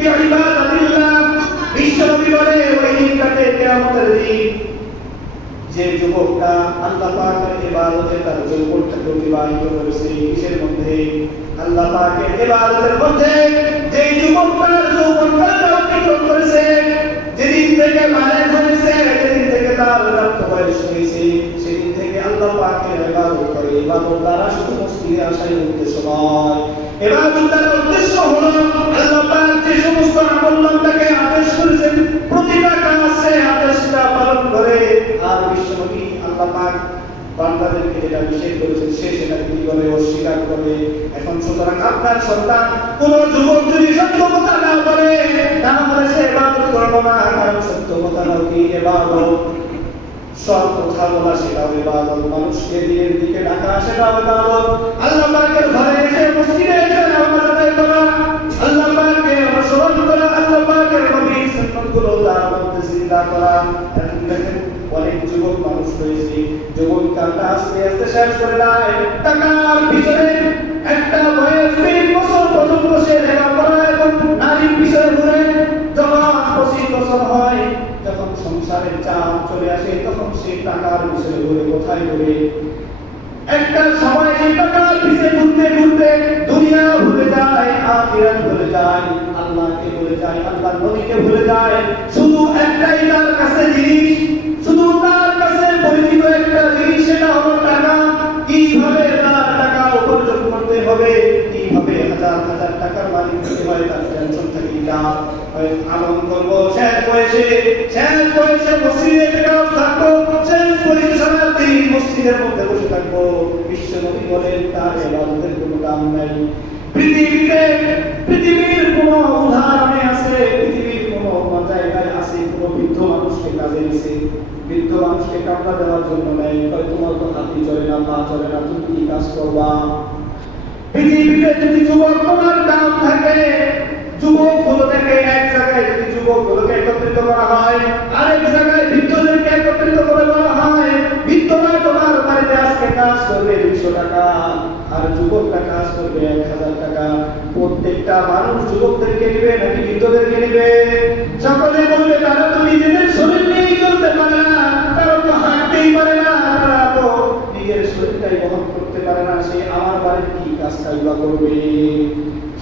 বিইবাদাতিল্লাহ। বিশ্বনবী বলে ওই দিনটাতে কিয়ামতের দিন যে যুবকটা আল্লাহ পাকের ইবাদতে তার যৌবনটাকে অতিবাহিত করেছে কিসের মধ্যে? আল্লাহ পাকের ইবাদতের মধ্যে। যে যুবকটা যৌবনটাকে অতিবাহিত করেছে, যেদিন থেকে বালেগ হয়েছে, যেদিন থেকে তার প্রাপ্ত বয়স হয়েছে, সেদিন থেকে আল্লাহ পাকের ইবাদত করে। ইবাদত দ্বারা শুধু মসজিদে আসার উদ্দেশ্য নয়, ইবাদত দ্বারা উদ্দেশ্য হলো আল্লাহ পাক যে সমস্ত আমলটাকে আদেশ করেছেন প্রতিটা কাজ সে আদেশটা পালন করে। আর বিশ্বনবী আল্লাহ পাক বান্দাদেরকে যেটা নিষেধ করেছেন সে সেটা কি করে? অস্বীকার করে। এখন সুতরাং আপনার সন্তান কোন যুবক যদি সত্য কথা না বলে, তাহলে সে ইবাদত করবে না। কারণ সত্য কথা নাও কি ইবাদত, সব কথা বলা সেটাও ইবাদত, মানুষকে দিনের দিকে ডাকা সেটাও ইবাদত, আল্লাহ পাকের ঘরে এসে মসজিদে এসে নামাজ আদায় করা, আল্লাহ পাককে অনুসরণ করা, আল্লাহ পাকের নবীর সুন্নাতগুলো তার মধ্যে জিন্দা করা। এখন দেখেন অনেক যুবক মানুষ রয়েছে, যুবক কালটা আস্তে আস্তে শেষ করে দেয় টাকার পিছনে। একটা বয়স 20 বছর পর্যন্ত সে লেখাপড়া এবং নারীর পিছনে ঘুরে, যখন 25 বছর হয়, যখন সংসারের চাপ চলে আসে, তখন সে টাকার পিছনে ঘুরে। কোথায় ঘুরে? একটা সময় এই টাকার পিছনে ঘুরতে ঘুরতে দুনিয়া ভুলে যায়, আখিরাত ভুলে যায়, আল্লাহকে ভুলে যায়, আল্লাহর নবীকে ভুলে যায়। শুধু একটাই তার কাছে জিনিস, শুধু তার কাছে পরিচিত একটা জিনিস, সেটা হলো টাকা। কিভাবে তার টাকা উপার্জন করতে হবে, কিভাবে হাজার হাজার টাকার মালিক হতে হয়, তার টেনশন থাকে না। আমল করবো শেষ বয়সে, শেষ বয়সে মসজিদে টেকাও থাকবো, শেষ বয়সে সারাদিন মসজিদের মধ্যে বসে থাকবো। বিশ্বনবী বলেন তার ইবাদতের কোনো দাম নাই। পৃথিবীর কোন উদাহরণে আছে, পৃথিবীর কোন জায়গায় আছে কোন বৃদ্ধ মানুষকে কাজে নিছে? বৃদ্ধ মানুষকে কাপড় দেওয়ার জন্য নেই, তোমার তো হাতি চলে না, পা চলে না, তুমি কি কাজ করবা? পৃথিবীতে যদি যুবক তোমার দাম থাকে, যুবকগুলোকে এক জায়গায় যদি যুবকগুলোকে একত্রিত করা হয়, আরেক জায়গায় বৃদ্ধদেরকে একত্রিত করে বলা হয়, বৃদ্ধরা তোমার বাড়িতে আজকে কাজ করবে 200 টাকা, আর যুবকরা কাজ করবে 1000 টাকা। প্রত্যেকটা মানুষ যুবকদেরকে নেবে নাকি বৃদ্ধদেরকে নেবে? সকলে বলবে তারা তো নিজেদের শরীর নিয়েই চলতে পারে না, তারা তো হাঁটতেই পারে না, তারা তো নিজের শরীরটাই বহন করতে পারে না, সে আমার বাড়ির কি কাজটাই বা করবে?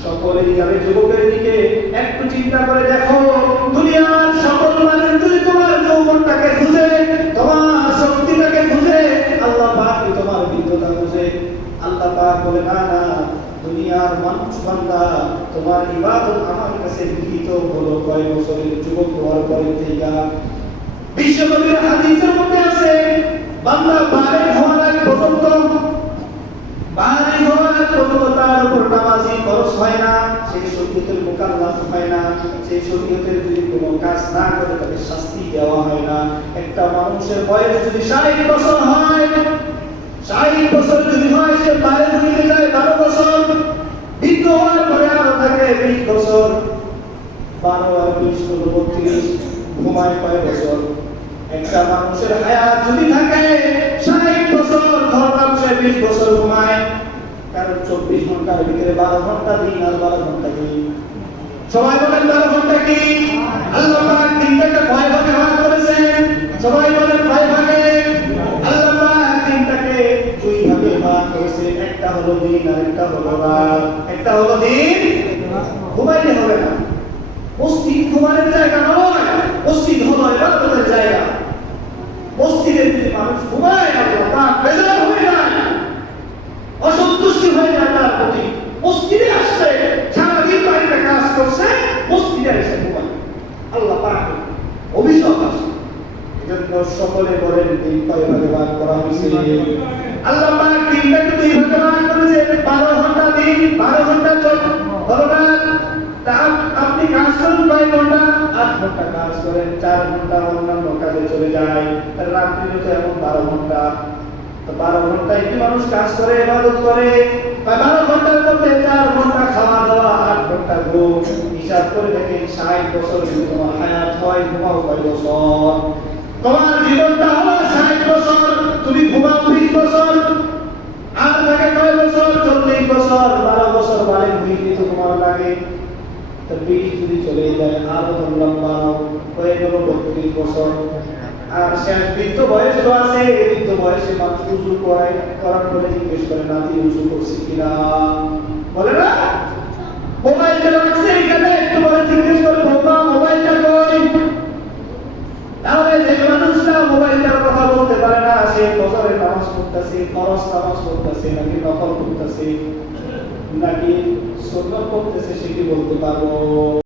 সকলেই যাবে যুবকের দিকে। একটু চিন্তা করে দেখো, দুনিয়ার সকল মানুষ যদি তোমার যৌবনটাকে খুঁজে, তোমার শক্তিটাকে খুঁজে, আল্লাহ পাক তোমার বিদ্যুৎটা খুঁজে। আল্লাহ পাক বলে না না, দুনিয়ার মানুষ বান্দা তোমার ইবাদত আমার কাছে গৃহীত হলো কয় বছরের যুবক হওয়ার পরে থেকে। বিশ্বনবীর হাদিসের মধ্যে আছে বান্দা বালেগ হওয়ার আগ পর্যন্ত, বালেগ হওয়ার আগ পর্যন্ত তার উপর নামাজি ফরজ হয় না, সেই শরীয়তের মুকাল্লাফ হয় না, সেই শরীয়তের যদি কোনো কাজ না করে তাকে শাস্তি দেওয়া হয় না। একটা মানুষের বয়স যদি 60 বছর হয়, 60 বছর যদি হয়, সে বালেগ হইতে যায় 12 বছর, বৃদ্ধ হওয়ার পরে আরো থাকে 20 বছর, 12 আর 20 হলো 32, ঘুমায় কয় বছর? একটা মানুষের হায়াত যদি থাকে 60 বছর, ধরলাম সে 20 বছর ঘুমায়, কারণ 24 ঘন্টার ভিতরে 12 ঘন্টা দিন আর 12 ঘন্টা কি? সবাই বলেন 12 ঘন্টা কি? আল্লাহ পাক দিনটাকে কয় ভাগে ভাগ করেছেন? সবাই বলেন কয় ভাগে? আল্লাহ পাক দিনটাকে 2 ভাগে ভাগ করেছেন, একটা হলো দিন আর একটা হলো রাত। একটা হলো দিন, ঘুমাইলে হবে না, মসজিদ ঘুমানোর জায়গা নয়, মসজিদ হলো ইবাদতের জায়গা। মসজিদে যদি মানুষ ঘুমায়, আল্লাহ পাক বেজার হয়ে যায়, অসন্তুষ্টি হয়ে যায় তার প্রতি। মসজিদে আসছে, সারাদিন বাড়িতে কাজ করছে, মসজিদে এসে ঘুমায়, আল্লাহ পাক অভিশাপ আসে। এজন্য সকলে বলেন দিন কয় ভাগে ভাগ করা হয়েছে? আল্লাহ পাক দিনটাকে 2 ভাগে ভাগ করেছে, 12 ঘন্টা দিন, 12 ঘন্টা হলো না। আপনি কাজ করেন কয় ঘন্টা? 8 ঘন্টা কাজ করেন, 4 ঘন্টা অন্যান্য কাজে চলে যায়, রাত্রিতে তো এমন 12 ঘন্টা। তো 12 ঘন্টায় কি মানুষ কাজ করে, ইবাদত করে? 12 ঘন্টার মধ্যে 4 ঘন্টা খাওয়া দাওয়া, 8 ঘন্টা ঘুম। হিসাব করে দেখেন 60 বছর যদি তোমার হায়াত হয়, ঘুমাও কয় বছর? তোমার জীবনটা হলো 60 বছর, তুমি ঘুমাও 20 বছর, আর থাকে কয় বছর? 40 বছর। 12 বছর বালেগ হইতে তো তোমার লাগে তার পিঠ যদি চলে যায় আরো লম্বা হয়ে গেল 32 বছর। আর শেষ বৃদ্ধ বয়স আছে, বৃদ্ধ বয়সে মানুষ উজু করার পরে জিজ্ঞেস করে নাতি উজু করছি কিনা, বলে না মোবাইলটা রাখছে এখানে, একটু পরে জিজ্ঞেস করে বাবা মোবাইলটা কই। তাহলে যে মানুষটা মোবাইলটার কথা বলতে পারে না, সে ফজরের নামাজ পড়তেছে, ফরজ নামাজ পড়তেছে নাকি নফল পড়তেছে নাকি সুন্নাত পড়তেছে সেটি বলতে পারবো?